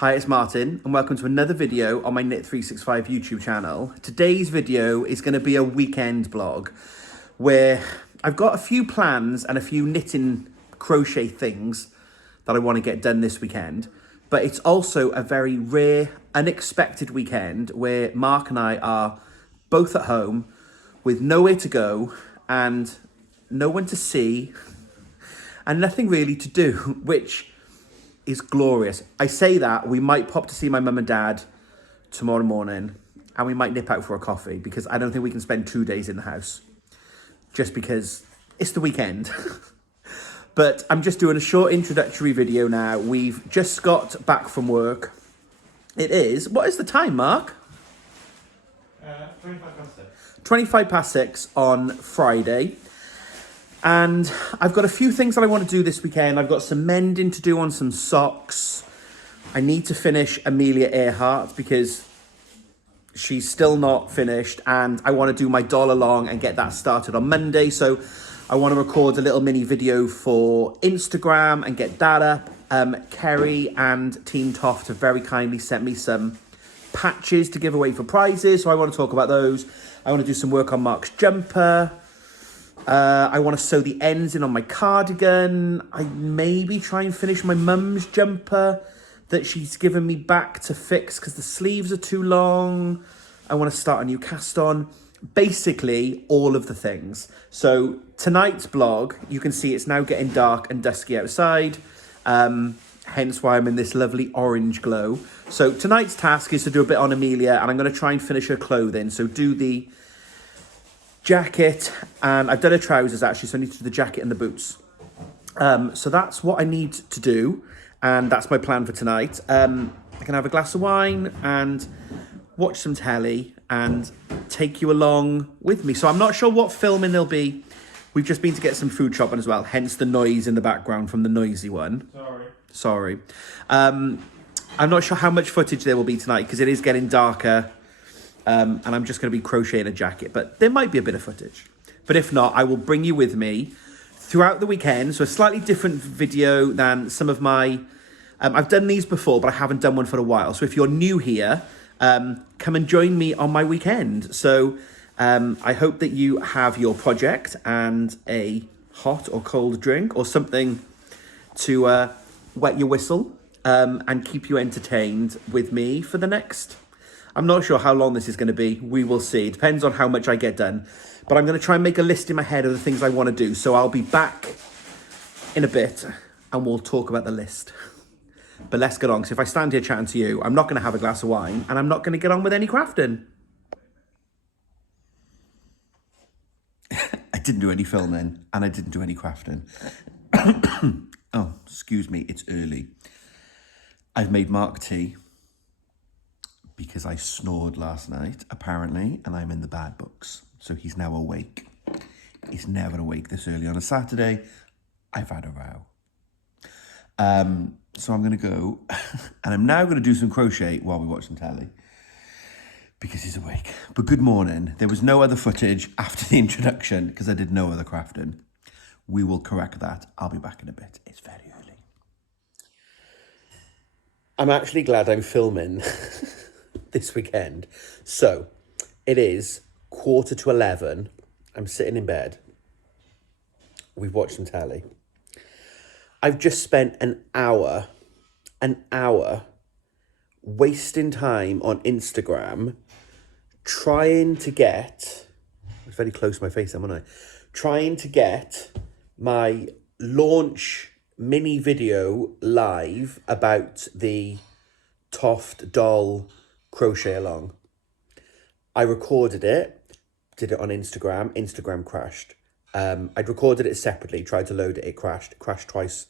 Hi, it's Martin, and welcome to another video on my Knit365 YouTube channel. Today's video is going to be a weekend vlog where I've got a few plans and a few knitting crochet things that I want to get done this weekend. But it's also a very rare, unexpected weekend where Mark and I are both at home with nowhere to go and no one to see and nothing really to do, which is glorious. I say that, we might pop to see my mum and dad tomorrow morning and we might nip out for a coffee because I don't think we can spend 2 days in the house just because it's the weekend. But I'm just doing a short introductory video now. We've just got back from work. It is, what is the time, Mark? 25 past 6. 25 past 6 on Friday. And I've got a few things that I want to do this weekend. I've got some mending to do on some socks. I need to finish Amelia Earhart because she's still not finished. And I want to do my doll along and get that started on Monday. So I want to record a little mini video for Instagram and get that up. Kerry and Team Toft have very kindly sent me some patches to give away for prizes. So I want to talk about those. I want to do some work on Mark's jumper. I want to sew the ends in on my cardigan. I maybe try and finish my mum's jumper that she's given me back to fix because the sleeves are too long. I want to start a new cast on. Basically, all of the things. So tonight's vlog, you can see it's now getting dark and dusky outside. Hence why I'm in this lovely orange glow. So tonight's task is to do a bit on Amelia and I'm going to try and finish her clothing. So do the jacket, and I've done her trousers actually, so I need to do the jacket and the boots. So that's what I need to do, and that's my plan for tonight. I can have a glass of wine and watch some telly and take you along with me. So I'm not sure what filming there'll be. We've just been to get some food shopping as well, hence the noise in the background from the noisy one. Sorry. I'm not sure how much footage there will be tonight because it is getting darker. And I'm just going to be crocheting a jacket, but there might be a bit of footage. But if not, I will bring you with me throughout the weekend. So a slightly different video than some of my... I've done these before, but I haven't done one for a while. So if you're new here, come and join me on my weekend. So I hope that you have your project and a hot or cold drink or something to wet your whistle and keep you entertained with me for the next... I'm not sure how long this is going to be. We will see. It depends on how much I get done. But I'm going to try and make a list in my head of the things I want to do. So I'll be back in a bit and we'll talk about the list. But let's get on. So if I stand here chatting to you, I'm not going to have a glass of wine and I'm not going to get on with any crafting. I didn't do any filming and I didn't do any crafting. Oh, excuse me. It's early. I've made Mark tea. Because I snored last night, apparently, and I'm in the bad books. So he's now awake. He's never awake this early on a Saturday. I've had a row. So I'm going to go, and I'm now going to do some crochet while we watch some telly. Because he's awake. But good morning. There was no other footage after the introduction, because I did no other crafting. We will correct that. I'll be back in a bit. It's very early. I'm actually glad I'm filming this weekend. So it is 11:15. I'm sitting in bed. We've watched some telly. I've just spent an hour wasting time on Instagram trying to get, it's very close to my face, haven't I? Trying to get my launch mini video live about the Toft doll crochet along. I recorded it, did it on Instagram. Instagram crashed. I'd recorded it separately, tried to load it, it crashed twice.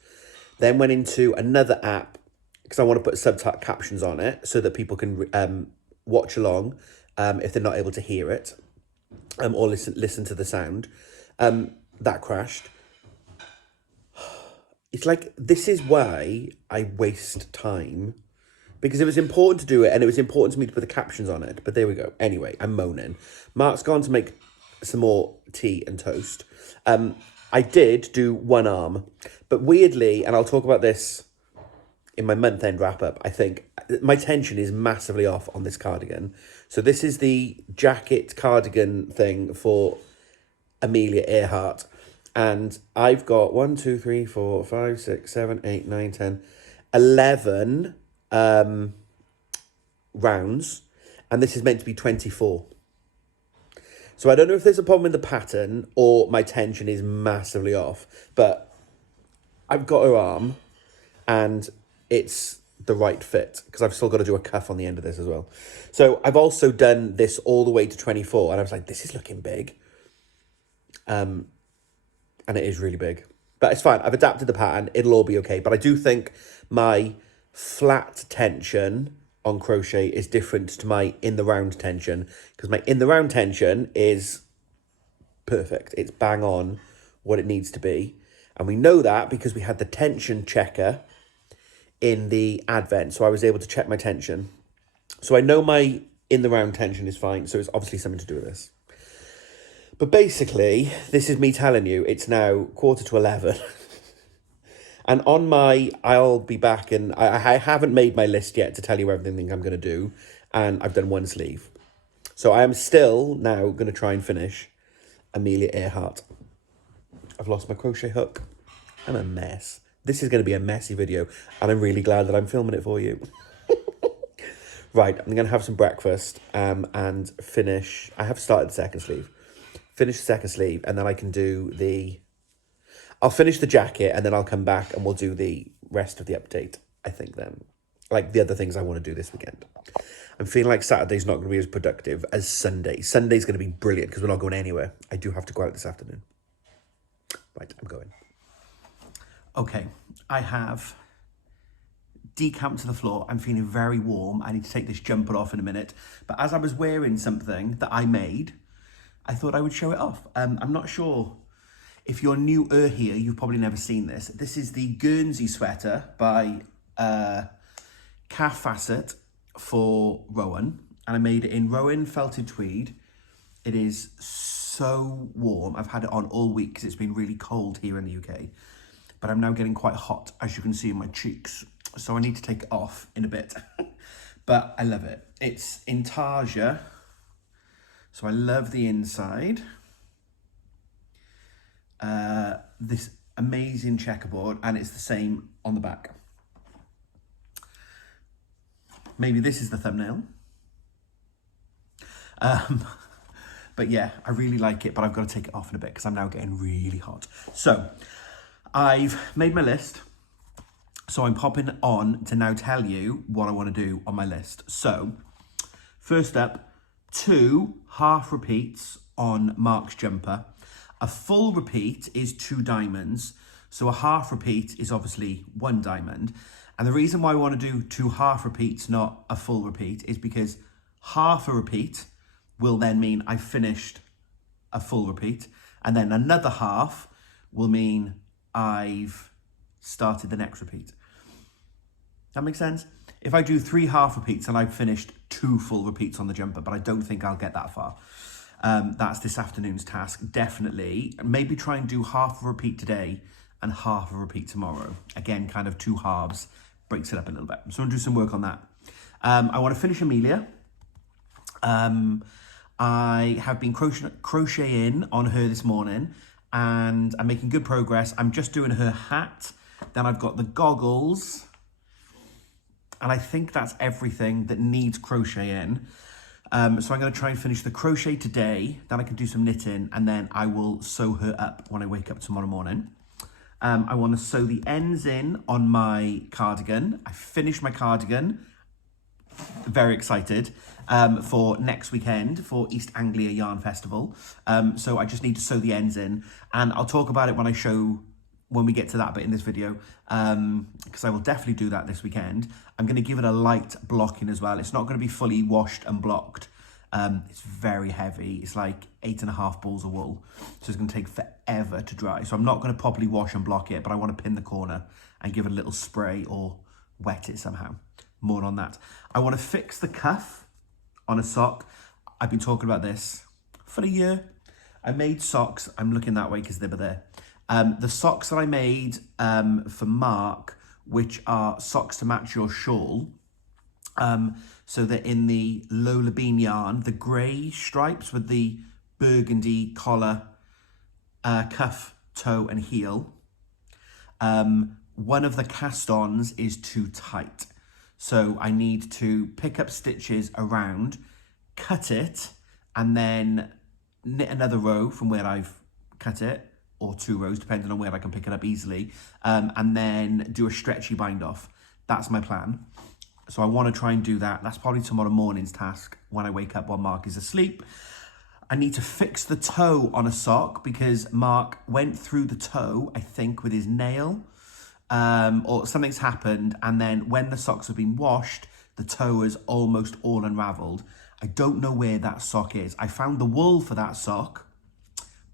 Then went into another app because I want to put subtitle captions on it so that people can watch along if they're not able to hear it or listen to the sound. That crashed. It's like, this is why I waste time. Because it was important to do it, and it was important to me to put the captions on it. But there we go. Anyway, I'm moaning. Mark's gone to make some more tea and toast. I did do one arm. But weirdly, and I'll talk about this in my month-end wrap-up, I think my tension is massively off on this cardigan. So this is the jacket cardigan thing for Amelia Earhart. And I've got 1, 2, 3, 4, 5, 6, 7, 8, 9, 10, 11 rounds. And this is meant to be 24. So I don't know if there's a problem with the pattern or my tension is massively off. But I've got her arm and it's the right fit because I've still got to do a cuff on the end of this as well. So I've also done this all the way to 24 and I was like, this is looking big. And it is really big. But it's fine. I've adapted the pattern. It'll all be okay. But I do think my flat tension on crochet is different to my in the round tension. Because my in the round tension is perfect. It's bang on what it needs to be. And we know that because we had the tension checker in the advent. So I was able to check my tension. So I know my in the round tension is fine. So it's obviously something to do with this. But basically, this is me telling you, it's now 11:15. And on my, I'll be back and I haven't made my list yet to tell you everything I'm going to do. And I've done one sleeve. So I am still now going to try and finish Amelia Earhart. I've lost my crochet hook. I'm a mess. This is going to be a messy video. And I'm really glad that I'm filming it for you. Right, I'm going to have some breakfast and finish. I have started the second sleeve. Finish the second sleeve and then I can do I'll finish the jacket and then I'll come back and we'll do the rest of the update, I think then. Like the other things I want to do this weekend. I'm feeling like Saturday's not going to be as productive as Sunday. Sunday's going to be brilliant because we're not going anywhere. I do have to go out this afternoon. Right, I'm going. Okay, I have decamped to the floor. I'm feeling very warm. I need to take this jumper off in a minute. But as I was wearing something that I made, I thought I would show it off. I'm not sure if you're newer here, you've probably never seen this. This is the Guernsey sweater by Calf Facet for Rowan. And I made it in Rowan felted tweed. It is so warm. I've had it on all week because it's been really cold here in the UK. But I'm now getting quite hot, as you can see in my cheeks. So I need to take it off in a bit. But I love it. It's intarsia. So I love the inside. This amazing checkerboard, and it's the same on the back. Maybe this is the thumbnail. But yeah, I really like it, but I've got to take it off in a bit because I'm now getting really hot. So I've made my list. So I'm popping on to now tell you what I want to do on my list. So first up, 2 half repeats on Mark's jumper. A full repeat is 2 diamonds. So a half repeat is obviously 1 diamond. And the reason why I want to do 2 half repeats, not a full repeat, is because half a repeat will then mean I finished a full repeat. And then another half will mean I've started the next repeat. That makes sense? If I do 3 half repeats and I've finished 2 full repeats on the jumper, but I don't think I'll get that far. That's this afternoon's task, definitely. Maybe try and do half a repeat today and half a repeat tomorrow. Again, kind of 2 halves, breaks it up a little bit. So I'm going to do some work on that. I want to finish Amelia. I have been crocheting on her this morning and I'm making good progress. I'm just doing her hat. Then I've got the goggles. And I think that's everything that needs crocheting. So I'm going to try and finish the crochet today. Then I can do some knitting and then I will sew her up when I wake up tomorrow morning. I want to sew the ends in on my cardigan. I finished my cardigan. Very excited for next weekend for East Anglia Yarn Festival. So I just need to sew the ends in and I'll talk about it when we get to that bit in this video, because I will definitely do that this weekend. I'm going to give it a light blocking as well. It's not going to be fully washed and blocked. It's very heavy. It's like 8.5 balls of wool. So it's going to take forever to dry. So I'm not going to properly wash and block it, but I want to pin the corner and give it a little spray or wet it somehow. More on that. I want to fix the cuff on a sock. I've been talking about this for a year. I made socks. I'm looking that way because they were there. The socks that I made for Mark which are socks to match your shawl. So they're in the Lola Bean yarn, the grey stripes with the burgundy collar, cuff, toe and heel. One of the cast-ons is too tight. So I need to pick up stitches around, cut it, and then knit another row from where I've cut it, or 2 rows, depending on where I can pick it up easily, and then do a stretchy bind off. That's my plan. So I want to try and do that. That's probably tomorrow morning's task when I wake up while Mark is asleep. I need to fix the toe on a sock because Mark went through the toe, I think, with his nail, or something's happened. And then when the socks have been washed, the toe is almost all unraveled. I don't know where that sock is. I found the wool for that sock,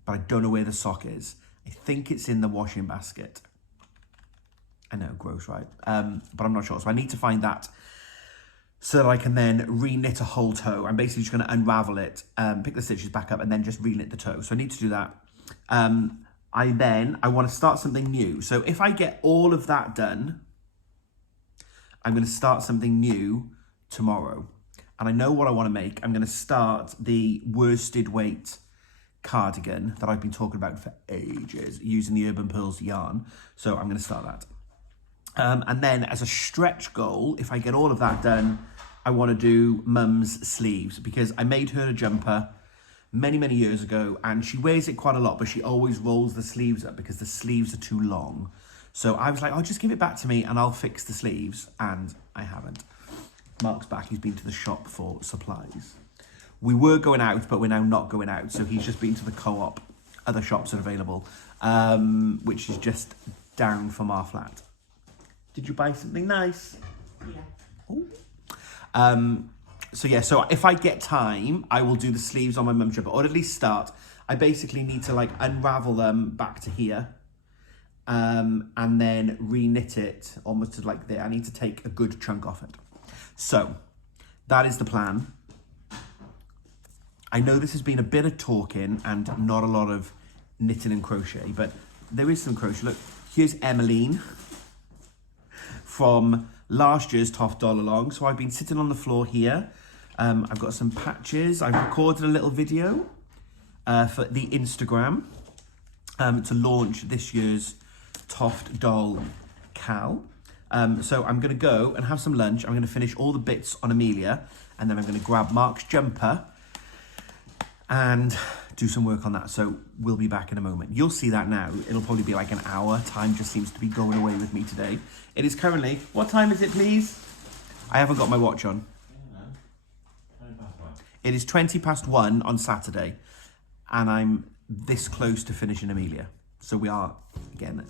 but I don't know where the sock is. I think it's in the washing basket. I know, gross, right? But I'm not sure. So I need to find that so that I can then re-knit a whole toe. I'm basically just going to unravel it, pick the stitches back up, and then just re-knit the toe. So I need to do that. I want to start something new. So if I get all of that done, I'm going to start something new tomorrow. And I know what I want to make. I'm going to start the worsted weight cardigan that I've been talking about for ages using the Urban Pearls yarn. So I'm going to start that. And then as a stretch goal, if I get all of that done, I want to do Mum's sleeves because I made her a jumper many, many years ago and she wears it quite a lot, but she always rolls the sleeves up because the sleeves are too long. So I was like, oh, just give it back to me and I'll fix the sleeves. And I haven't. Mark's back. He's been to the shop for supplies. We were going out, but we're now not going out. So he's just been to the Co-op. Other shops are available, which is just down from our flat. Did you buy something nice? Yeah. So if I get time, I will do the sleeves on my mum's jumper, or at least start. I basically need to like unravel them back to here, and then re-knit it almost to like there. I need to take a good chunk off it. So that is the plan. I know this has been a bit of talking and not a lot of knitting and crochet, but there is some crochet. Look, here's Emmeline from last year's Toft Doll Along. So I've been sitting on the floor here. I've got some patches. I've recorded a little video for the Instagram to launch this year's Toft Doll Cal. So I'm going to go and have some lunch. I'm going to finish all the bits on Amelia, and then I'm going to grab Mark's jumper and do some work on that. So we'll be back in a moment. You'll see that now. It'll probably be like an hour. Time just seems to be going away with me today. It is currently, what time is it, please? I haven't got my watch on. It is 1:20 on Saturday, and I'm this close to finishing Amelia. So we are, again,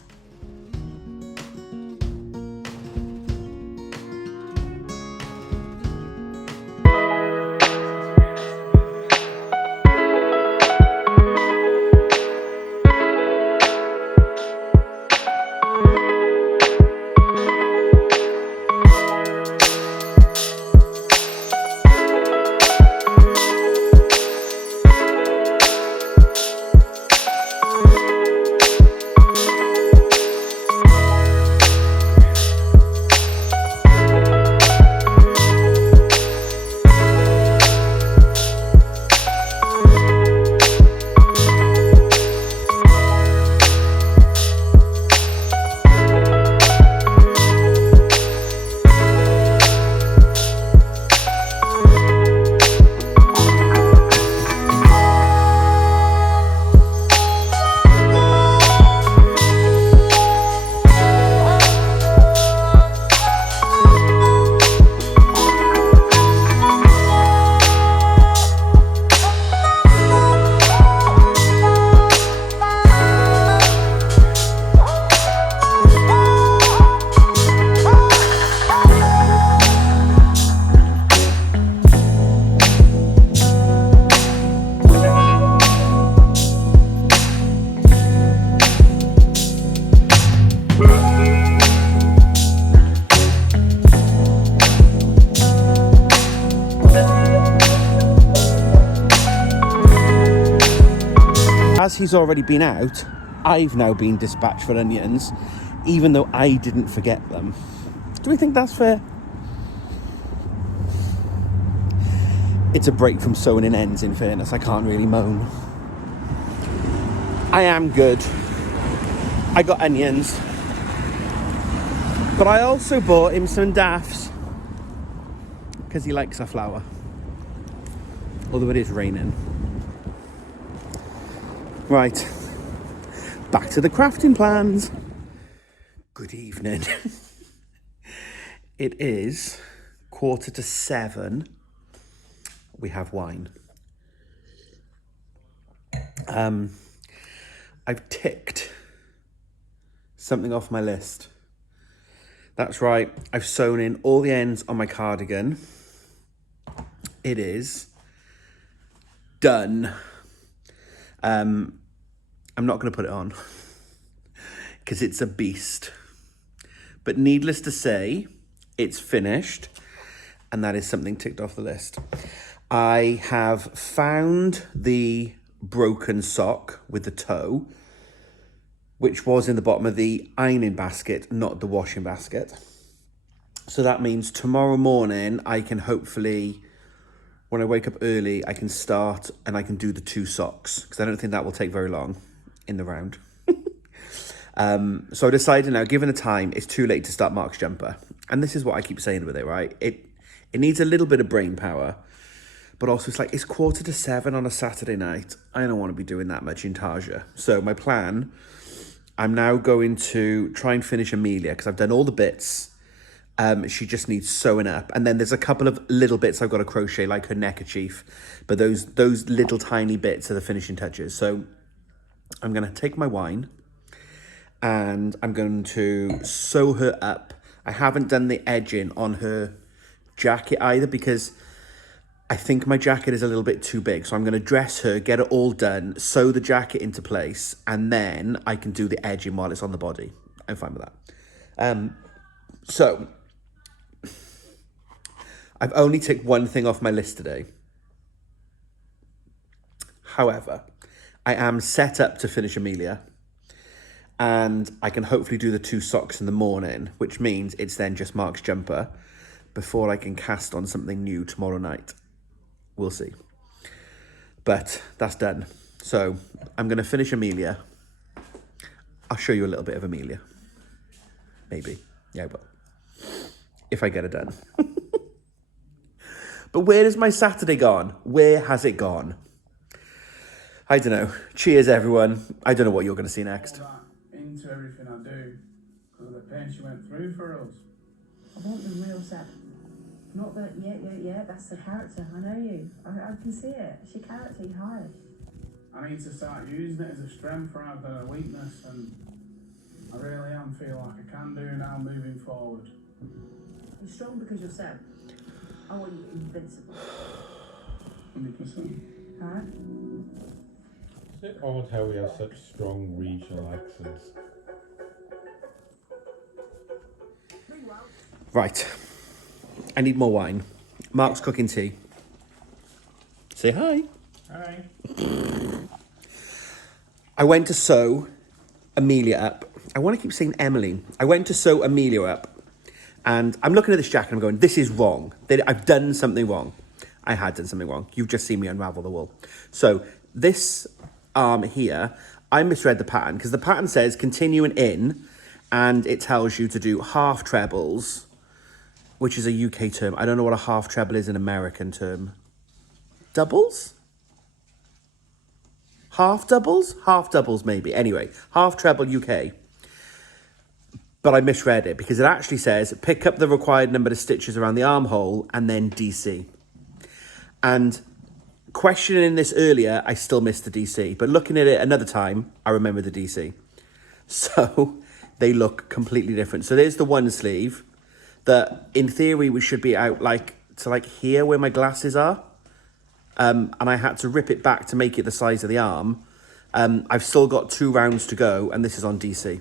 as he's already been out, I've now been dispatched for onions. even though I didn't forget them. Do we think that's fair? It's a break from sewing in ends, in fairness. I can't really moan. I am good. I got onions. But I also bought him some daffs because he likes a flower. Although it is raining. Right. Back to the crafting plans. Good evening. It is 6:45. We have wine. I've ticked something off my list. That's right. I've sewn in all the ends on my cardigan. It is done. I'm not going to put it on because it's a beast. But needless to say, it's finished. And that is something ticked off the list. I have found the broken sock with the toe, which was in the bottom of the ironing basket, not the washing basket. So that means tomorrow morning I can hopefully, when I wake up early, I can start and I can do the 2 socks, because I don't think that will take very long in the round. So I decided now, given the time, it's too late to start Mark's jumper. And this is what I keep saying with it, right? It needs a little bit of brain power, but also it's like, it's 6:45 on a Saturday night. I don't want to be doing that much in Tarja. So my plan, I'm now going to try and finish Amelia, because I've done all the bits. She just needs sewing up. And then there's a couple of little bits I've got to crochet, like her neckerchief. But those little tiny bits are the finishing touches. So I'm going to take my wine and I'm going to sew her up. I haven't done the edging on her jacket either, because I think my jacket is a little bit too big. So I'm going to dress her, get it all done, sew the jacket into place, and then I can do the edging while it's on the body. I'm fine with that. So I've only ticked one thing off my list today. However, I am set up to finish Amelia, and I can hopefully do the 2 socks in the morning, which means it's then just Mark's jumper before I can cast on something new tomorrow night. We'll see. But that's done. So I'm going to finish Amelia. I'll show you a little bit of Amelia. Maybe. Yeah, I will. If I get it done. But where has my Saturday gone? Where has it gone? I don't know. Cheers, everyone. I don't know what you're going to see next. Into everything I do because of the pain she went through for us. I want the real Seb. Not that, yeah, that's the character. I know you. I can see it. It's your character you hired. I need to start using it as a strength rather than a weakness, and I really am feel like I can do now moving forward. You're strong because you're Seb. I want you invincible. 100%. Huh? Is it odd how we have such strong regional accents? Right. I need more wine. Mark's cooking tea. Say hi. Hi. I went to sew Amelia up. I want to keep saying Emily. I went to sew Amelia up. And I'm looking at this jacket and I'm going, this is wrong. I've done something wrong. I had done something wrong. You've just seen me unravel the wool. So this arm here, I misread the pattern, because the pattern says continuing in, and it tells you to do half trebles, which is a UK term. I don't know what a half treble is an American term. Doubles? Half doubles? Half doubles maybe. Anyway, half treble UK. But I misread it, because it actually says pick up the required number of stitches around the armhole and then DC. And questioning this earlier, I still missed the DC. But looking at it another time, I remember the DC. So they look completely different. So there's the one sleeve that in theory we should be out to here where my glasses are. And I had to rip it back to make it the size of the arm. I've still got 2 rounds to go, and this is on DC.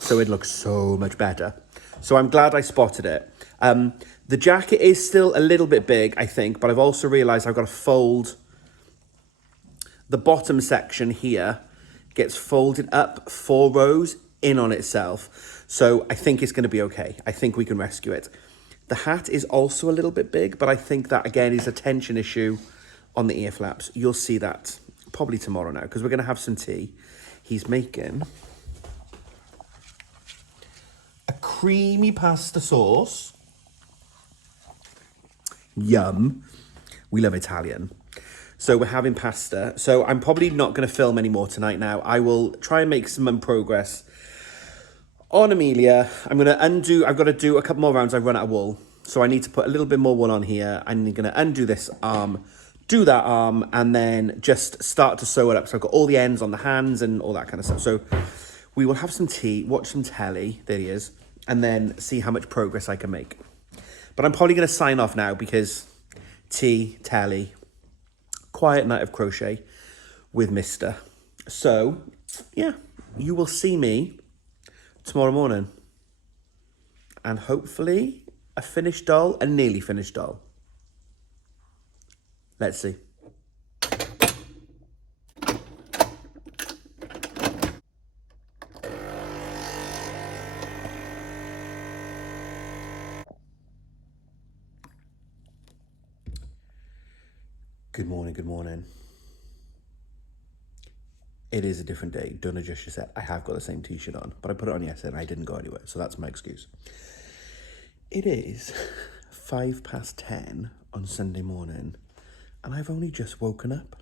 So it looks so much better. So I'm glad I spotted it. The jacket is still a little bit big, I think, but I've also realised I've got to fold. The bottom section here gets folded up 4 rows in on itself. So I think it's going to be okay. I think we can rescue it. The hat is also a little bit big, but I think that, again, is a tension issue on the ear flaps. You'll see that probably tomorrow now, because we're going to have some tea. He's making a creamy pasta sauce. Yum. We love Italian. So we're having pasta. So I'm probably not going to film anymore tonight now. I will try and make some progress on Amelia. I'm going to undo, I've got to do a couple more rounds. I've run out of wool. So I need to put a little bit more wool on here. I'm going to undo this arm, do that arm, and then just start to sew it up. So I've got all the ends on the hands and all that kind of stuff. So we will have some tea, watch some telly, there he is, and then see how much progress I can make. But I'm probably going to sign off now because tea, telly, quiet night of crochet with Mr. So, yeah, you will see me tomorrow morning. And hopefully a finished doll, a nearly finished doll. Let's see. Good morning, good morning. It is a different day. Don't adjust your set. I have got the same t-shirt on, but I put it on yesterday and I didn't go anywhere, so that's my excuse. It is 10:05 on Sunday morning, and I've only just woken up.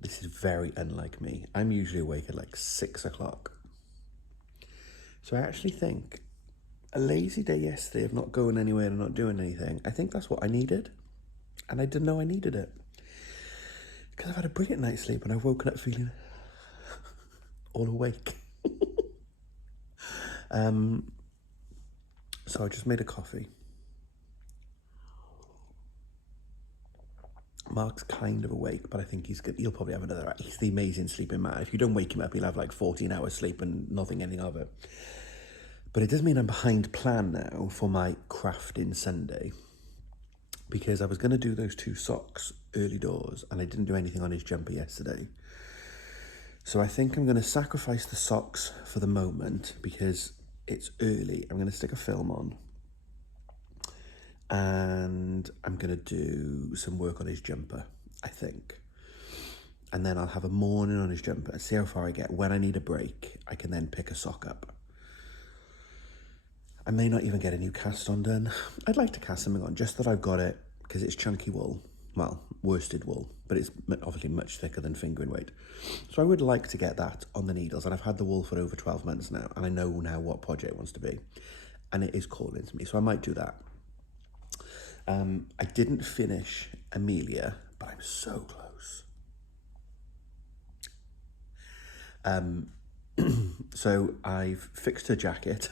This is very unlike me. I'm usually awake at like 6 o'clock. So I actually think a lazy day yesterday of not going anywhere and not doing anything, I think that's what I needed. And I didn't know I needed it. Because I've had a brilliant night's sleep and I've woken up feeling all awake. So I just made a coffee. Mark's kind of awake, but I think he's good. He'll probably have another. He's the amazing sleeping man. If you don't wake him up, he'll have like 14 hours sleep and nothing ending of it. But it does mean I'm behind plan now for my crafting Sunday, because I was going to do those 2 socks early doors and I didn't do anything on his jumper yesterday. So I think I'm going to sacrifice the socks for the moment because it's early. I'm going to stick a film on and I'm going to do some work on his jumper, I think. And then I'll have a morning on his jumper and see how far I get. When I need a break, I can then pick a sock up. I may not even get a new cast on done. I'd like to cast something on just that I've got it, because it's chunky wool. Well, worsted wool, but it's obviously much thicker than fingering weight. So I would like to get that on the needles, and I've had the wool for over 12 months now, and I know now what project it wants to be, and it is calling to me, so I might do that. I didn't finish Amelia, but I'm so close. So I've fixed her jacket,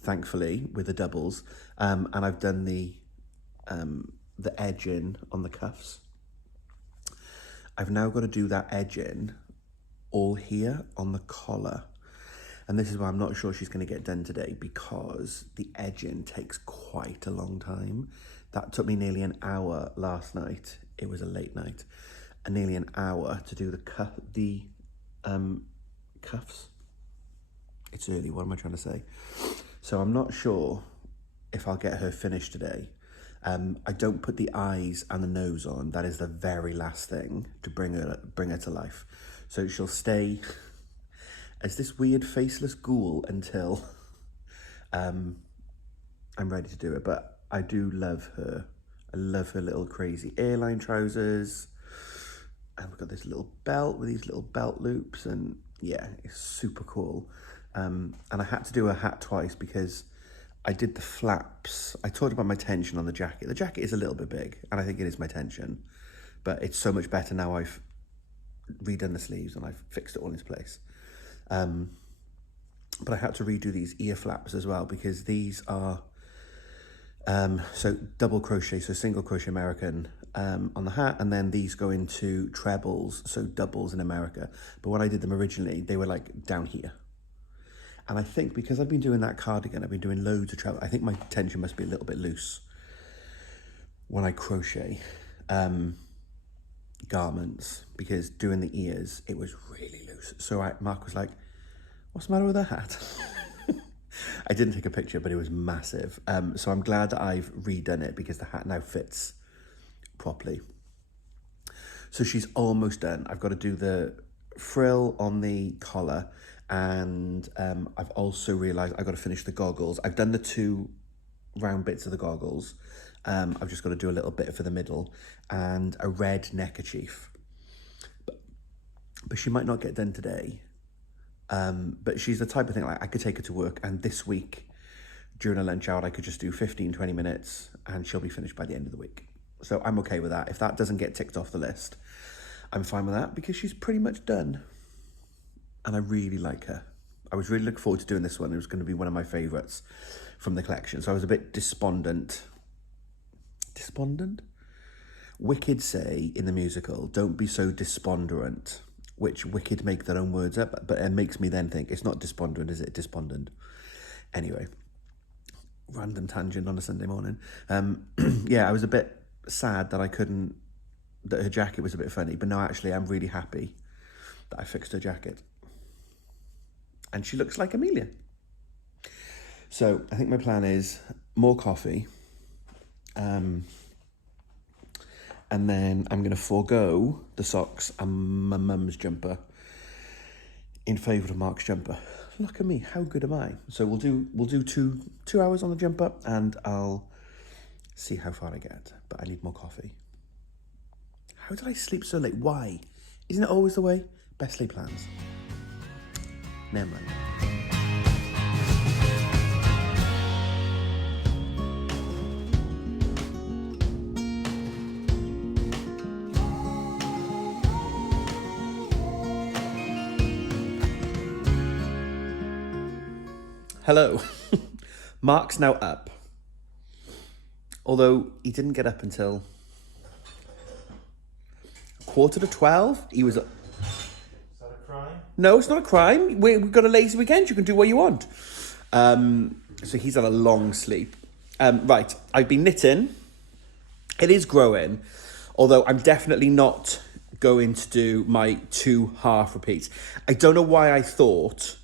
thankfully, with the doubles, and I've done the edging on the cuffs. I've now got to do that edging all here on the collar, and this is why I'm not sure she's going to get done today, because the edging takes quite a long time. That took me nearly an hour last night. It was a late night, and nearly an hour to do the cuffs. It's early, what am I trying to say? So I'm not sure if I'll get her finished today. I don't put the eyes and the nose on. That is the very last thing to bring her to life. So she'll stay as this weird faceless ghoul until I'm ready to do it. But I do love her. I love her little crazy airline trousers. And we've got this little belt with these little belt loops, and yeah, it's super cool. And I had to do her hat twice because I did the flaps. I talked about my tension on the jacket. The jacket is a little bit big, and I think it is my tension, but it's so much better now I've redone the sleeves and I've fixed it all into place. But I had to redo these ear flaps as well, because these are so double crochet, so single crochet American on the hat, and then these go into trebles, so doubles in America. But when I did them originally, they were like down here. And I think because I've been doing that cardigan, I've been doing loads of treble, I think my tension must be a little bit loose when I crochet. garments because doing the ears, it was really loose. So Mark was like, what's the matter with her hat? I didn't take a picture, but it was massive. So I'm glad that I've redone it because the hat now fits properly. So she's almost done. I've got to do the frill on the collar, and I've also realised I've got to finish the goggles. I've done the 2 round bits of the goggles. I've just got to do a little bit for the middle and a red neckerchief. But she might not get done today. But she's the type of thing, like I could take her to work, and this week during a lunch hour I could just do 15-20 minutes and she'll be finished by the end of the week. So I'm okay with that. If that doesn't get ticked off the list, I'm fine with that because she's pretty much done. And I really like her. I was really looking forward to doing this one. It was going to be one of my favourites from the collection. So I was a bit despondent. Despondent? Wicked say in the musical, don't be so despondent, which Wicked make their own words up, but it makes me then think, it's not despondent, is it? Despondent. Anyway, random tangent on a Sunday morning. Yeah, I was a bit sad that that her jacket was a bit funny, but no, actually, I'm really happy that I fixed her jacket. And she looks like Amelia. So I think my plan is more coffee. And then I'm going to forego the socks and my mum's jumper in favour of Mark's jumper. Look at me, how good am I? So we'll do two hours on the jumper, and I'll see how far I get. But I need more coffee. How did I sleep so late? Why? Isn't it always the way? Best laid plans. Never mind. Hello. Mark's now up. Although he didn't get up until 11:45. He was up. Is that a crime? No, it's not a crime. We've got a lazy weekend. You can do what you want. So he's had a long sleep. Right, I've been knitting. It is growing, although I'm definitely not going to do my 2 half repeats. I don't know why I thought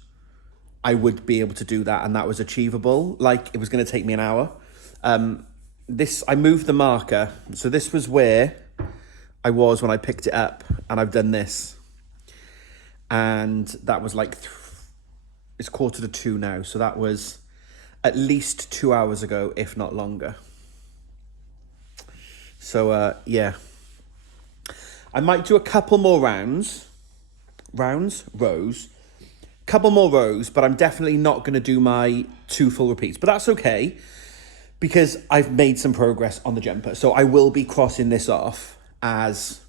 I would be able to do that and that was achievable. Like, it was going to take me an hour. I moved the marker. So this was where I was when I picked it up, and I've done this. And that was like, it's 1:45 now. So that was at least 2 hours ago, if not longer. So, yeah. I might do a couple more rows. Couple more rows, but I'm definitely not going to do my 2 full repeats. But that's okay, because I've made some progress on the jumper. So I will be crossing this off as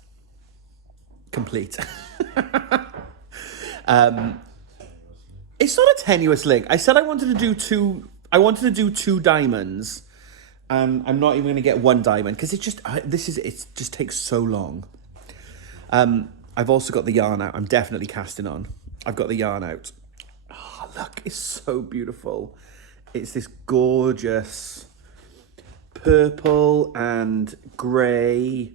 complete. It's not a tenuous link. I said I wanted to do 2. I wanted to do 2 diamonds, and I'm not even going to get 1 diamond because it just takes so long. I've also got the yarn out. I'm definitely casting on. I've got the yarn out. Oh, look, it's so beautiful. It's this gorgeous purple and grey.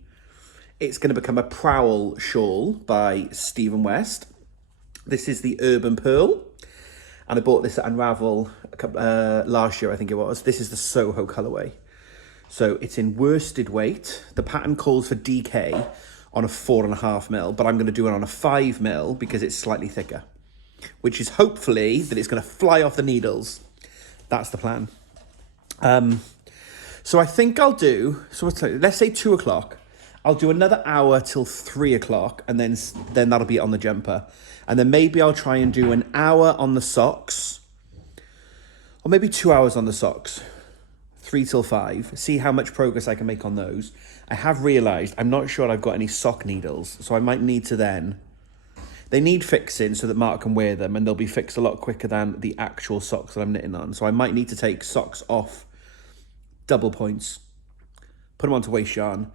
It's going to become a Prowl shawl by Stephen West. This is the Urban Pearl. And I bought this at Unravel last year, I think it was. This is the Soho colourway. So it's in worsted weight. The pattern calls for DK on a 4.5mm, but I'm going to do it on a 5mm because it's slightly thicker, which is hopefully that it's going to fly off the needles. That's the plan. So I think I'll do, let's say 2 o'clock. I'll do another hour till 3 o'clock, and then that'll be on the jumper. And then maybe I'll try and do an hour on the socks, or maybe 2 hours on the socks, 3 till 5, see how much progress I can make on those. I have realised I'm not sure I've got any sock needles, so I might need to then... They need fixing so that Mark can wear them, and they'll be fixed a lot quicker than the actual socks that I'm knitting on. So I might need to take socks off double points, put them onto waste yarn,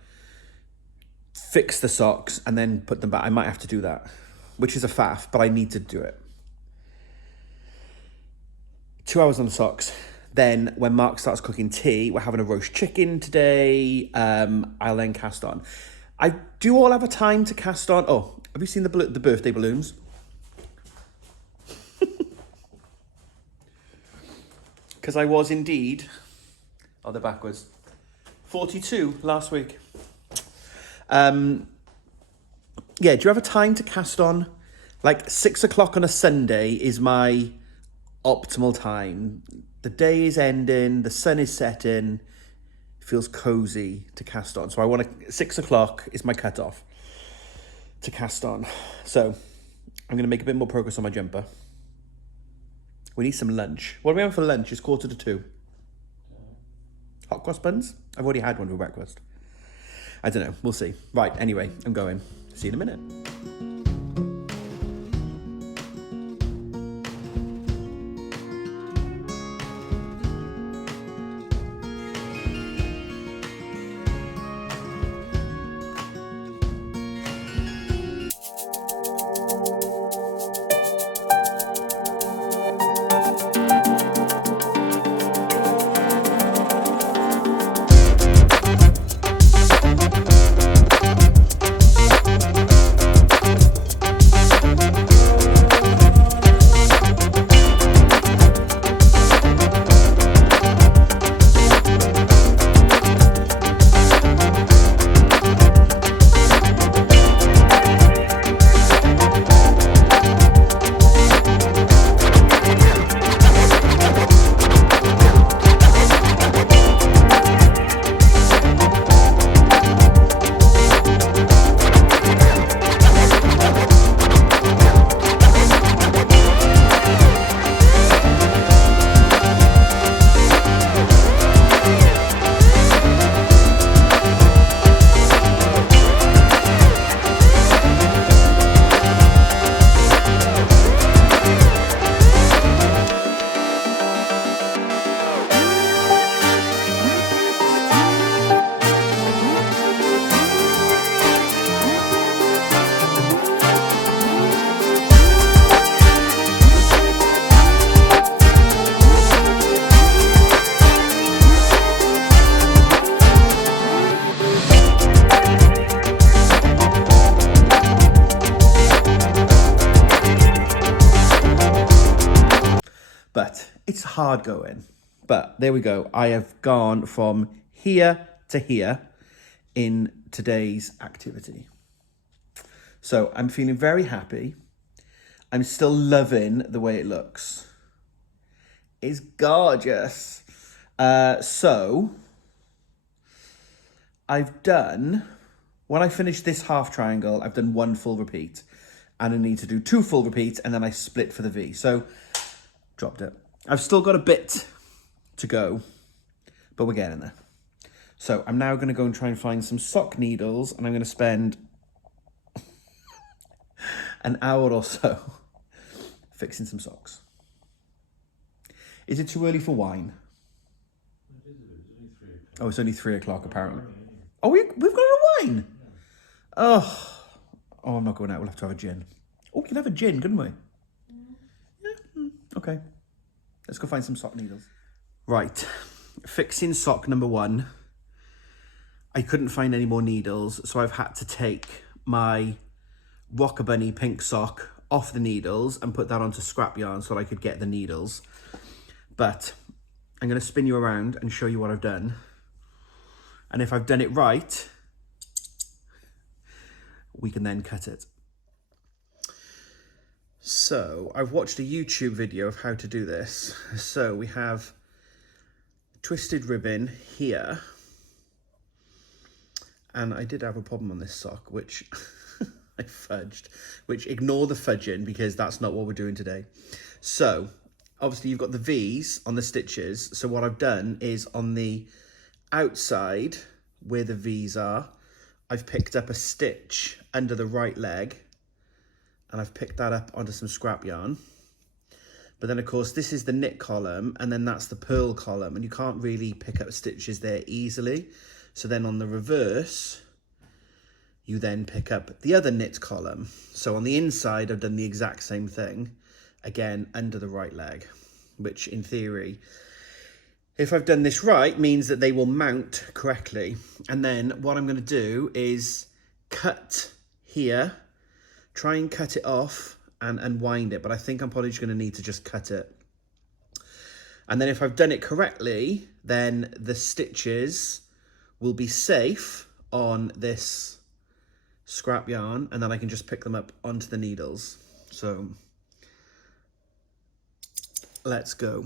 fix the socks, and then put them back. I might have to do that, which is a faff, but I need to do it. 2 hours on the socks. Then when Mark starts cooking tea, we're having a roast chicken today. I'll then cast on. I do all have a time to cast on. Oh, have you seen the birthday balloons? Because I was indeed, oh, they're backwards, 42 last week. Yeah, do you have a time to cast on? Like 6 o'clock on a Sunday is my optimal time. The day is ending, the sun is setting, it feels cozy to cast on. So I want to, 6 o'clock is my cutoff to cast on. So I'm going to make a bit more progress on my jumper. We need some lunch. What are we having for lunch? It's 1:45. Hot cross buns? I've already had one for breakfast. I don't know. We'll see. Right, anyway, I'm going. See you in a minute. But it's hard going. But there we go. I have gone from here to here in today's activity. So I'm feeling very happy. I'm still loving the way it looks. It's gorgeous. So I've done, when I finish this half triangle, I've done 1 full repeat. And I need to do 2 full repeats, and then I split for the V. So, dropped it. I've still got a bit to go, but we're getting there. So I'm now going to go and try and find some sock needles, and I'm going to spend an hour or so fixing some socks. Is it too early for wine? Oh, it's only 3 o'clock apparently. Oh, we've got a wine. Oh, I'm not going out. We'll have to have a gin. Oh, we could have a gin, couldn't we? Yeah. Okay. Let's go find some sock needles. Right. Fixing sock number 1. I couldn't find any more needles, so I've had to take my Rocker Bunny pink sock off the needles and put that onto scrap yarn so that I could get the needles. But I'm going to spin you around and show you what I've done. And if I've done it right, we can then cut it. So I've watched a YouTube video of how to do this. So we have twisted ribbon here. And I did have a problem on this sock, which I fudged, which ignore the fudging because that's not what we're doing today. So obviously you've got the V's on the stitches. So what I've done is on the outside where the V's are, I've picked up a stitch under the right leg and I've picked that up onto some scrap yarn. But then of course this is the knit column and then that's the purl column and you can't really pick up stitches there easily. So then on the reverse, you then pick up the other knit column. So on the inside, I've done the exact same thing, again, under the right leg, which in theory, if I've done this right, means that they will mount correctly. And then what I'm going to do is cut here, try and cut it off and wind it, but I think I'm probably just going to need to just cut it. And then if I've done it correctly, then the stitches will be safe on this scrap yarn, and then I can just pick them up onto the needles. So let's go.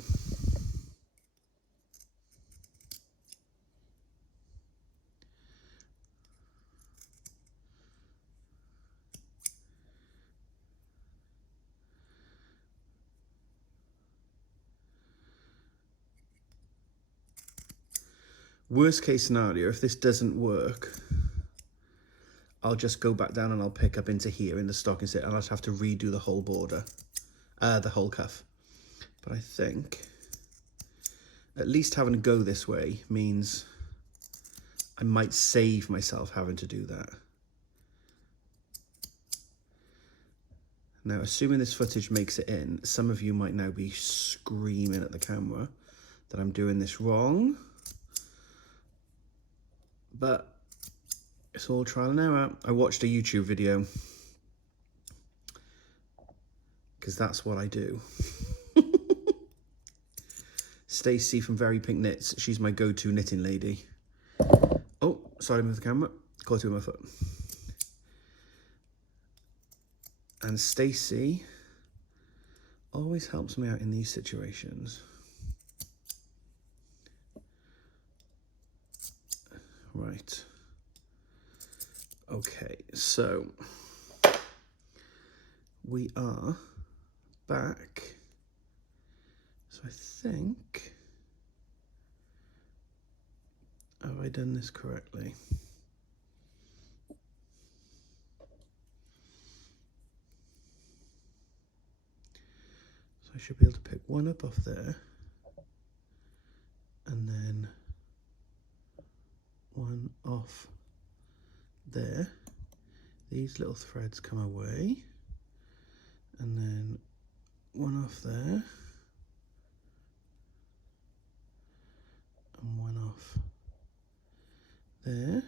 Worst case scenario, if this doesn't work, I'll just go back down and I'll pick up into here in the stocking set, and I'll just have to redo the whole border, the whole cuff. But I think at least having to go this way means I might save myself having to do that. Now, assuming this footage makes it in, some of you might now be screaming at the camera that I'm doing this wrong. But it's all trial and error. I watched a YouTube video because that's what I do. Stacey from Very Pink Knits. She's my go-to knitting lady. Oh, sorry, move the camera. Caught it with my foot. And Stacey always helps me out in these situations. Right. Okay, so we are back. So I think, have I done this correctly? So I should be able to pick one up off there, and then one off there. These little threads come away, and then one off there, and one off there.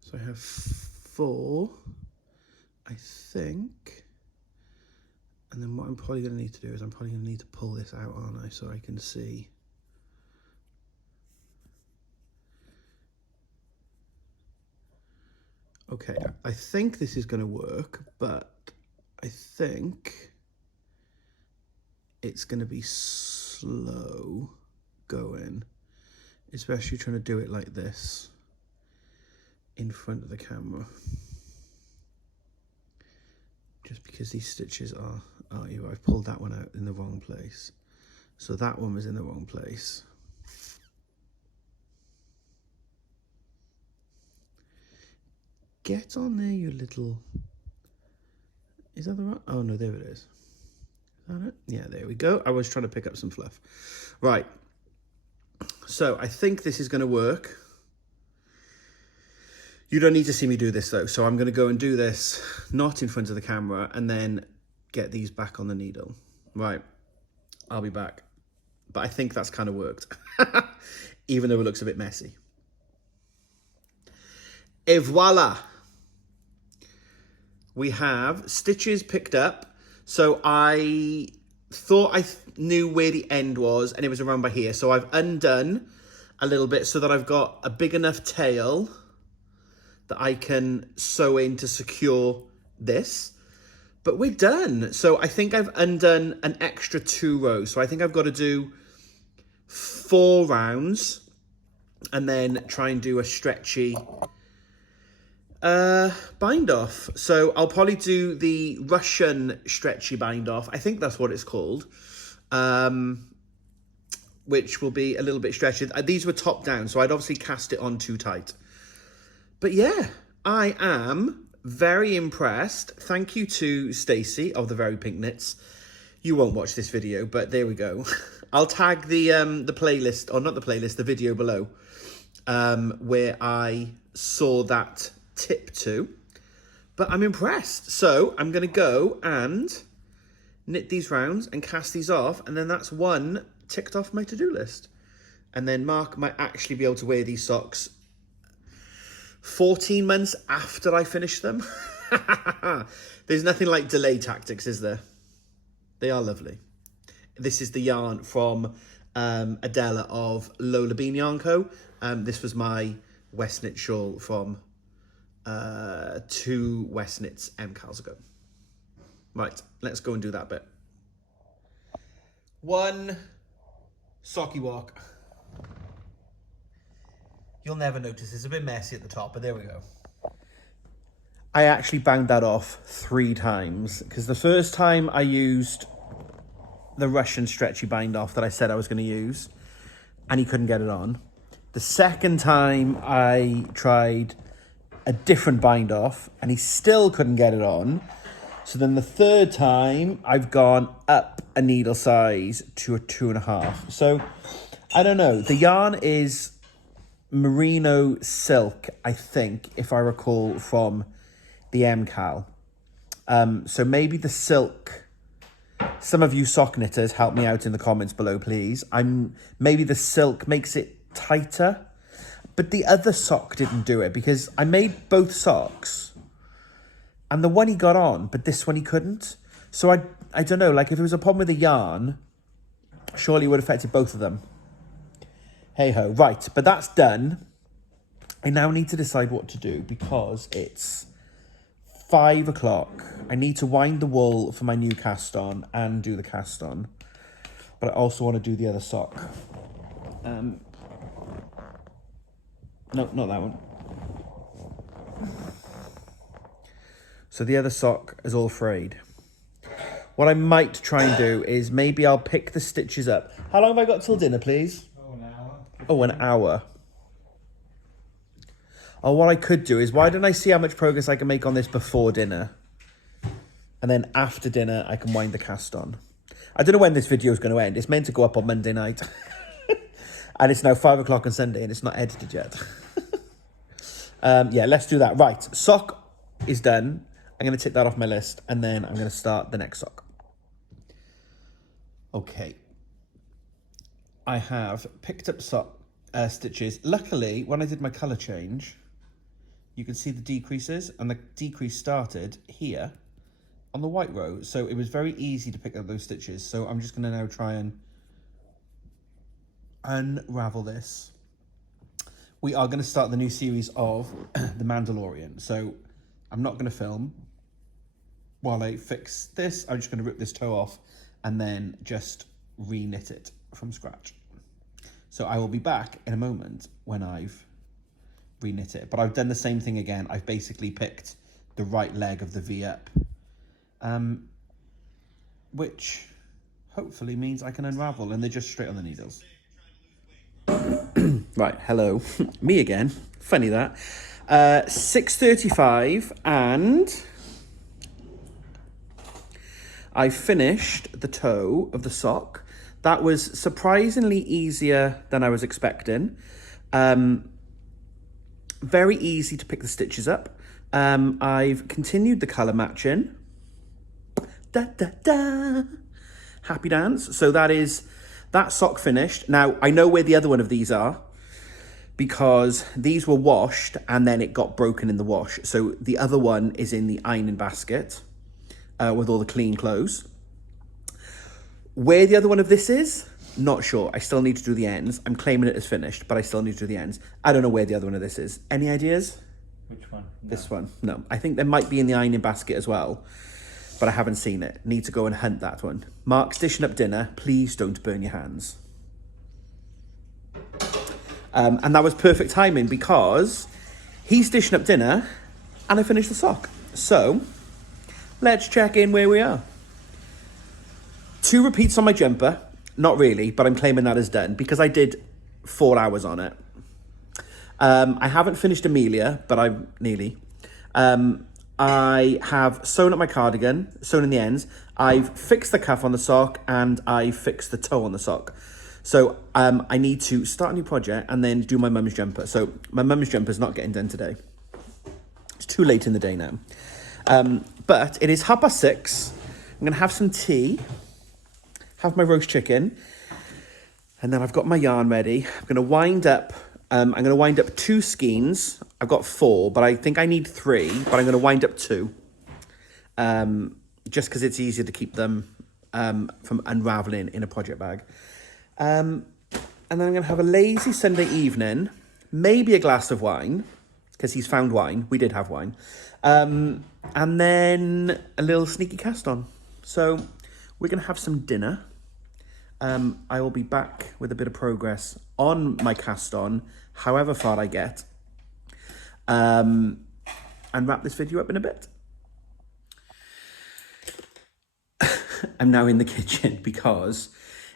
So I have 4, I think. And then what I'm probably going to need to do is I'm probably going to need to pull this out, aren't I, so I can see. Okay, I think this is going to work, but I think it's going to be slow going, especially trying to do it like this in front of the camera. Just because these stitches are I've pulled that one out in the wrong place. So that one was in the wrong place. Get on there, you little... Is that the right... Oh, no, there it is. Is that it? Yeah, there we go. I was trying to pick up some fluff. Right. So I think this is going to work. You don't need to see me do this, though. So I'm going to go and do this, not in front of the camera, and then get these back on the needle. Right. I'll be back. But I think that's kind of worked. Even though it looks a bit messy. Et voila. We have stitches picked up. So I thought I knew where the end was, and it was around by here. So I've undone a little bit so that I've got a big enough tail that I can sew in to secure this. But we're done. So I think I've undone an extra 2 rows. So I think I've got to do 4 rounds and then try and do a stretchy bind off. So I'll probably do the Russian stretchy bind off. I think that's what it's called. Which will be a little bit stretchy. These were top down, so I'd obviously cast it on too tight. But yeah, I am very impressed. Thank you to Stacey of the Very Pink Knits. You won't watch this video, but there we go. I'll tag the playlist, or not the playlist, the video below, where I saw that tip to. But I'm impressed. So I'm going to go and knit these rounds and cast these off, and then that's one ticked off my to-do list. And then Mark might actually be able to wear these socks 14 months after I finished them. There's nothing like delay tactics, is there? They are lovely. This is the yarn from Adela of Lola Bean Yarn Co. This was my West Knit shawl from 2 West Knits MCals ago. Right, let's go and do that bit. 1 socky walk. You'll never notice, it's a bit messy at the top, but there we go. I actually banged that off 3 times, because the first time I used the Russian stretchy bind off that I said I was going to use, and he couldn't get it on. The second time I tried a different bind off, and he still couldn't get it on. So then the third time, I've gone up a needle size to a 2.5. So, I don't know. The yarn is merino silk, I think, if I recall from the MCal. So maybe the silk... Some of you sock knitters, help me out in the comments below, please. Maybe the silk makes it tighter, but the other sock didn't do it, because I made both socks, and the one he got on, but this one he couldn't. So I don't know, like if it was a problem with the yarn, surely it would have affected both of them. Hey ho, right, but that's done. I now need to decide what to do, because it's 5 o'clock. I need to wind the wool for my new cast on and do the cast on. But I also want to do the other sock. No, not that one. So the other sock is all frayed. What I might try and do is maybe I'll pick the stitches up. How long have I got till dinner, please? Oh, an hour. Oh, an hour. Oh, what I could do is, why don't I see how much progress I can make on this before dinner? And then after dinner, I can wind the cast on. I don't know when this video is going to end. It's meant to go up on Monday night. And it's now 5 o'clock on Sunday and it's not edited yet. Yeah, let's do that. Right, sock is done. I'm going to tick that off my list. And then I'm going to start the next sock. Okay. I have picked up sock stitches. Luckily, when I did my colour change, you can see the decreases, and the decrease started here on the white row. So it was very easy to pick up those stitches. So I'm just going to now try and unravel this. We are going to start the new series of The Mandalorian. So I'm not going to film while I fix this. I'm just going to rip this toe off and then just re-knit it from scratch. So I will be back in a moment when I've re-knit it. But I've done the same thing again. I've basically picked the right leg of the V up, which hopefully means I can unravel and they're just straight on the needles. Right, hello, me again. Funny that. 6:35 and I finished the toe of the sock. That was surprisingly easier than I was expecting. Very easy to pick the stitches up. I've continued the colour matching. Da, da, da. Happy dance. So that is that sock finished. Now, I know where the other one of these are, because these were washed and then it got broken in the wash. So the other one is in the ironing basket with all the clean clothes. Where the other one of this is, not sure. I still need to do the ends. I'm claiming it as finished, but I still need to do the ends. I don't know where the other one of this is. Any ideas? Which one? No. This one? No. I think there might be in the ironing basket as well, but I haven't seen it. Need to go and hunt that one. Mark's dishing up dinner. Please don't burn your hands. And that was perfect timing, because he's dishing up dinner and I finished the sock. So let's check in where we are. 2 repeats on my jumper. Not really, but I'm claiming that as done because I did 4 hours on it. I haven't finished Amelia, but I'm nearly. I have sewn up my cardigan, sewn in the ends. I've fixed the cuff on the sock and I fixed the toe on the sock. So I need to start a new project and then do my mum's jumper. So my mum's jumper is not getting done today. It's too late in the day now. But it is 6:30. I'm going to have some tea, have my roast chicken, and then I've got my yarn ready. I'm going to wind up 2 skeins I've got 4, but I think I need 3, but I'm going to wind up 2. Just because it's easier to keep them from unraveling in a project bag. And then I'm going to have a lazy Sunday evening, maybe a glass of wine, because he's found wine. We did have wine. And then a little sneaky cast on. So we're going to have some dinner. I will be back with a bit of progress on my cast on, however far I get. And wrap this video up in a bit. I'm now in the kitchen because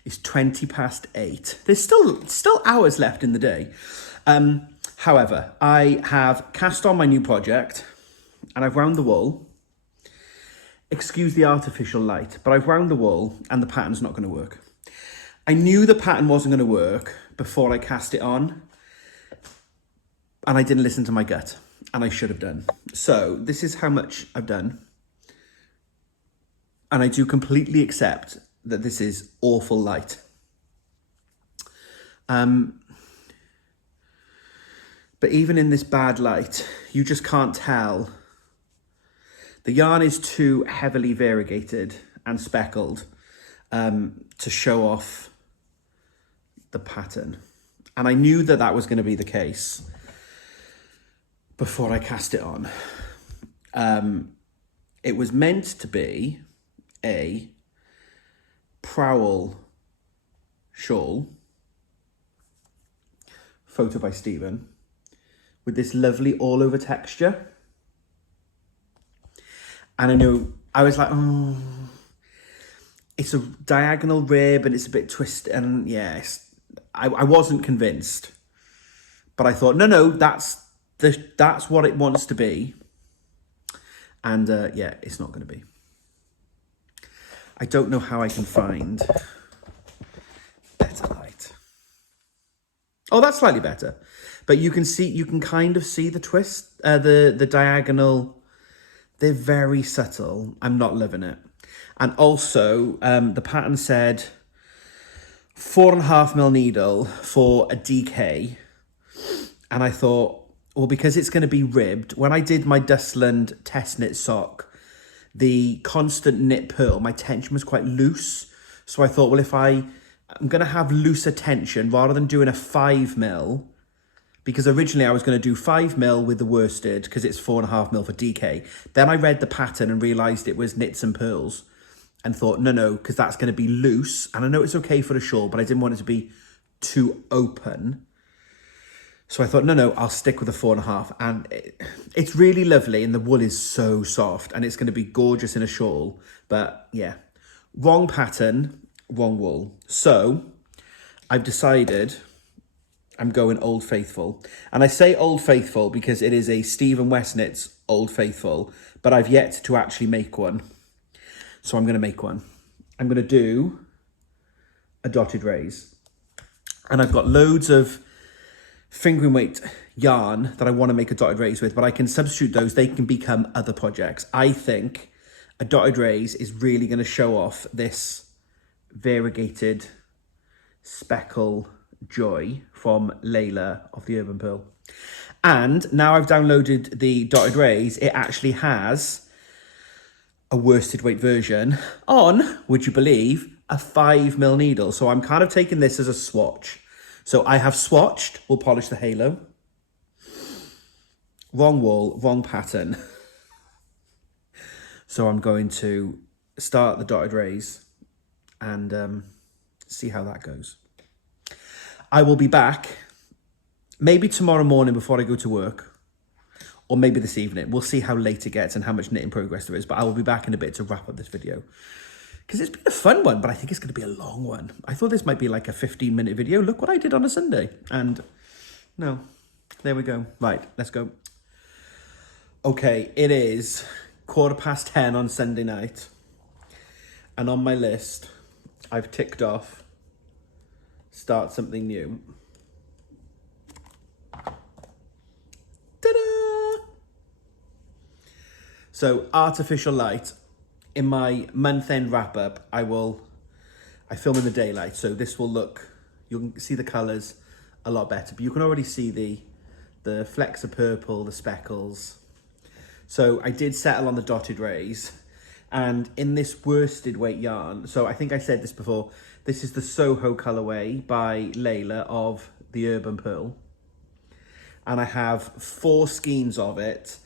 it's 8:20. There's still hours left in the day. However, I have cast on my new project and I've wound the wool. Excuse the artificial light, but I've wound the wool and the pattern's not going to work. I knew the pattern wasn't going to work before I cast it on, and I didn't listen to my gut, and I should have done. So this is how much I've done. And I do completely accept that this is awful light. But even in this bad light, you just can't tell. The yarn is too heavily variegated and speckled to show off the pattern. And I knew that that was going to be the case before I cast it on. It was meant to be a prowl shawl, photo by Stephen, with this lovely all over texture. And I know, I was like, oh, it's a diagonal rib and it's a bit twisted, and yes, I wasn't convinced, but I thought, no, that's what it wants to be. And yeah, it's not going to be. I don't know how I can find better light. Oh, that's slightly better. But you can kind of see the twist, the diagonal. They're very subtle. I'm not loving it. And also, the pattern said 4.5mm needle for a DK. And I thought, well, because it's going to be ribbed, when I did my Dustland test knit sock, the constant knit purl, my tension was quite loose. So I thought, well, if I'm going to have looser tension rather than doing a 5mm, because originally I was going to do 5mm with the worsted because it's 4.5mm for DK. Then I read the pattern and realised it was knits and purls and thought, no, because that's going to be loose. And I know it's okay for a shawl, but I didn't want it to be too open. So I thought, no, I'll stick with a 4.5. And it's really lovely and the wool is so soft and it's going to be gorgeous in a shawl. But yeah, wrong pattern, wrong wool. So I've decided I'm going Old Faithful. And I say Old Faithful because it is a Stephen Westnitz Old Faithful, but I've yet to actually make one. So I'm going to make one. I'm going to do a dotted raise. And I've got loads of fingering weight yarn that I want to make a dotted raise with, but I can substitute those. They can become other projects. I think a dotted raise is really going to show off this variegated speckle joy from Layla of the Urban Pearl. And now I've downloaded the dotted raise, it actually has a worsted weight version on, would you believe, a 5mm needle. So I'm kind of taking this as a swatch. So I have swatched, we'll polish the halo. Wrong wool, wrong pattern. So I'm going to start the dotted raise and see how that goes. I will be back maybe tomorrow morning before I go to work, or maybe this evening. We'll see how late it gets and how much knitting progress there is, but I will be back in a bit to wrap up this video. Because it's been a fun one, but I think it's going to be a long one. I thought this might be like a 15-minute video. Look what I did on a Sunday. And no, there we go. Right, let's go. Okay, it is 10:15 on Sunday night. And on my list, I've ticked off start something new. Ta-da! So artificial light. In my month-end wrap-up, I film in the daylight, so this will look, you'll see the colours a lot better, but you can already see the the flecks of purple, the speckles. So I did settle on the dotted rays. And in this worsted weight yarn, so I think I said this before, this is the Soho colorway by Layla of the Urban Pearl. And I have 4 skeins of it.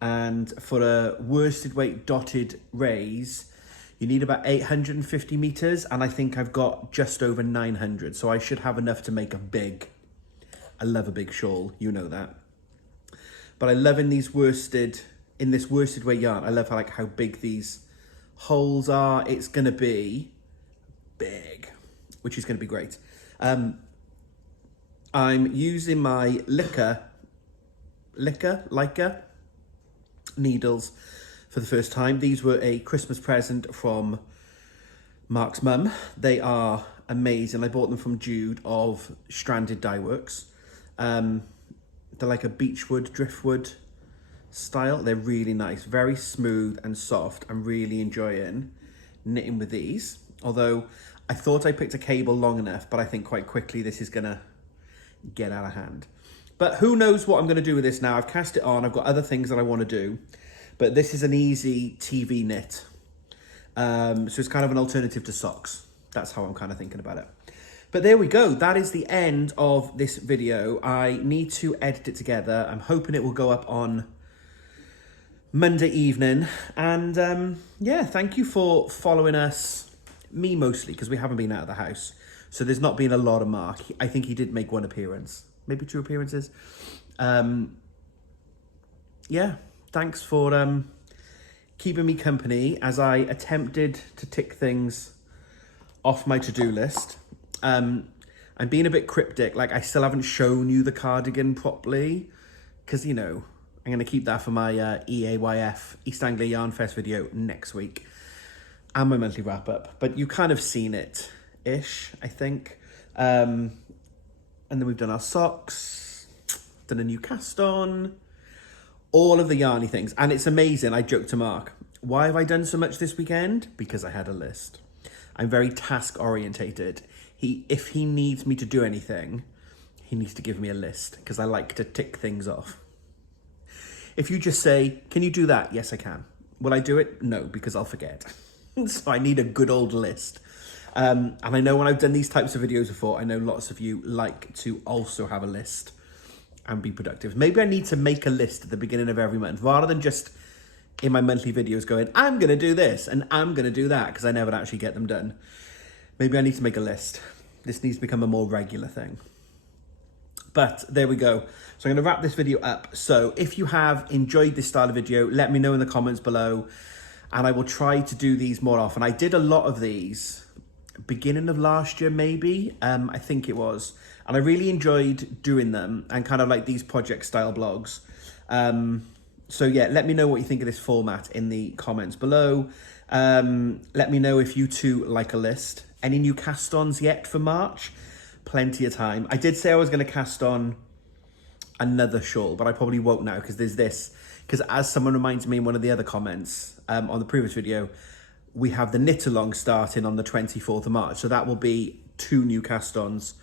And for a worsted weight dotted rays, you need about 850 meters. And I think I've got just over 900. So I should have enough to make I love a big shawl, you know that. But I love in this worsted weight yarn, I love how big these holes are. It's gonna be big, which is gonna be great. I'm using my Leica needles for the first time. These were a Christmas present from Mark's mum. They are amazing. I bought them from Jude of Stranded Dye Works. They're like a beechwood, driftwood style. They're really nice, very smooth and soft. I'm really enjoying knitting with these. Although I thought I picked a cable long enough, but I think quite quickly this is gonna get out of hand. But who knows what I'm gonna do with this now. I've cast it on, I've got other things that I wanna do, but this is an easy TV knit. So it's kind of an alternative to socks. That's how I'm kind of thinking about it. But there we go. That is the end of this video. I need to edit it together. I'm hoping it will go up on Monday evening. And yeah, thank you for following us. Me mostly, because we haven't been out of the house. So there's not been a lot of Mark. I think he did make 1 appearance. Maybe 2 appearances. Yeah, thanks for keeping me company as I attempted to tick things off my to-do list. I'm being a bit cryptic, like I still haven't shown you the cardigan properly, because, you know, I'm going to keep that for my EAYF, East Anglia Yarn Fest video next week, and my monthly wrap-up, but you kind of seen it-ish, I think. And then we've done our socks, done a new cast on, all of the yarny things, and it's amazing. I joked to Mark, why have I done so much this weekend? Because I had a list. I'm very task-orientated. If he needs me to do anything, he needs to give me a list, because I like to tick things off. If you just say, can you do that? Yes, I can. Will I do it? No, because I'll forget. So I need a good old list. And I know when I've done these types of videos before, I know lots of you like to also have a list and be productive. Maybe I need to make a list at the beginning of every month, rather than just in my monthly videos going, I'm going to do this and I'm going to do that, because I never actually get them done. Maybe I need to make a list. This needs to become a more regular thing. But there we go. So I'm going to wrap this video up. So if you have enjoyed this style of video, let me know in the comments below, and I will try to do these more often. I did a lot of these beginning of last year, maybe, I think it was, and I really enjoyed doing them, and kind of like these project style blogs. So yeah, let me know what you think of this format in the comments below. Let me know if you too like a list. Any new cast-ons yet for March? Plenty of time. I did say I was going to cast on another shawl, but I probably won't now, because there's this. Because as someone reminds me in one of the other comments on the previous video, we have the knit-along starting on the 24th of March. So that will be 2 new cast-ons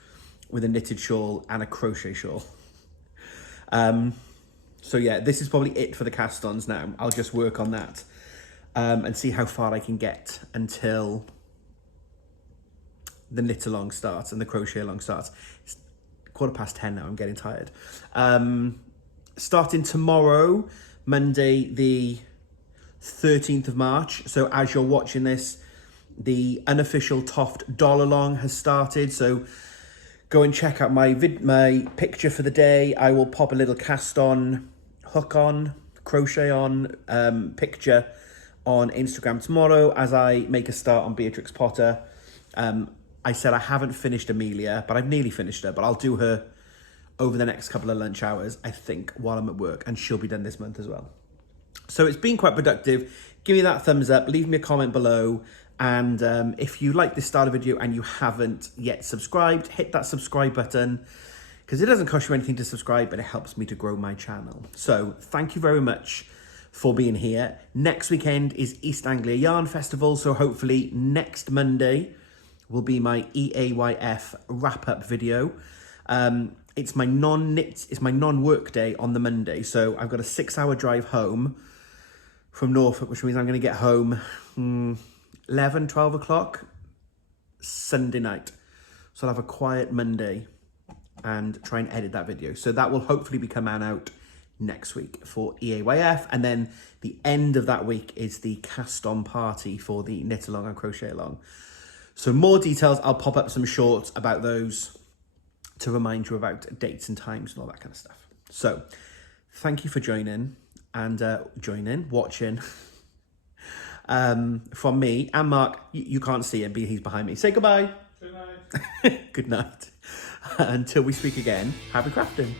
with a knitted shawl and a crochet shawl. So yeah, this is probably it for the cast-ons now. I'll just work on that and see how far I can get until the knit along starts and the crochet along starts. It's 10:15 now, I'm getting tired. Starting tomorrow, Monday, the 13th of March. So as you're watching this, the unofficial Toft doll along has started. So go and check out my picture for the day. I will pop a little cast on, hook on, crochet on picture on Instagram tomorrow as I make a start on Beatrix Potter. I said I haven't finished Amelia, but I've nearly finished her, but I'll do her over the next couple of lunch hours, I think, while I'm at work, and she'll be done this month as well. So it's been quite productive. Give me that thumbs up, leave me a comment below, and if you like this style of video and you haven't yet subscribed, hit that subscribe button, because it doesn't cost you anything to subscribe, but it helps me to grow my channel. So thank you very much for being here. Next weekend is East Anglia Yarn Festival, so hopefully next Monday will be my EAYF wrap-up video. it's my non-work day on the Monday. So I've got a 6-hour drive home from Norfolk, which means I'm going to get home 11, 12 o'clock Sunday night. So I'll have a quiet Monday and try and edit that video. So that will hopefully be coming out next week for EAYF. And then the end of that week is the cast on party for the knit along and crochet along. So more details, I'll pop up some shorts about those to remind you about dates and times and all that kind of stuff. So thank you for joining and watching. From me and Mark, you can't see him, but he's behind me. Say goodbye. Good night. Good night. Until we speak again, happy crafting.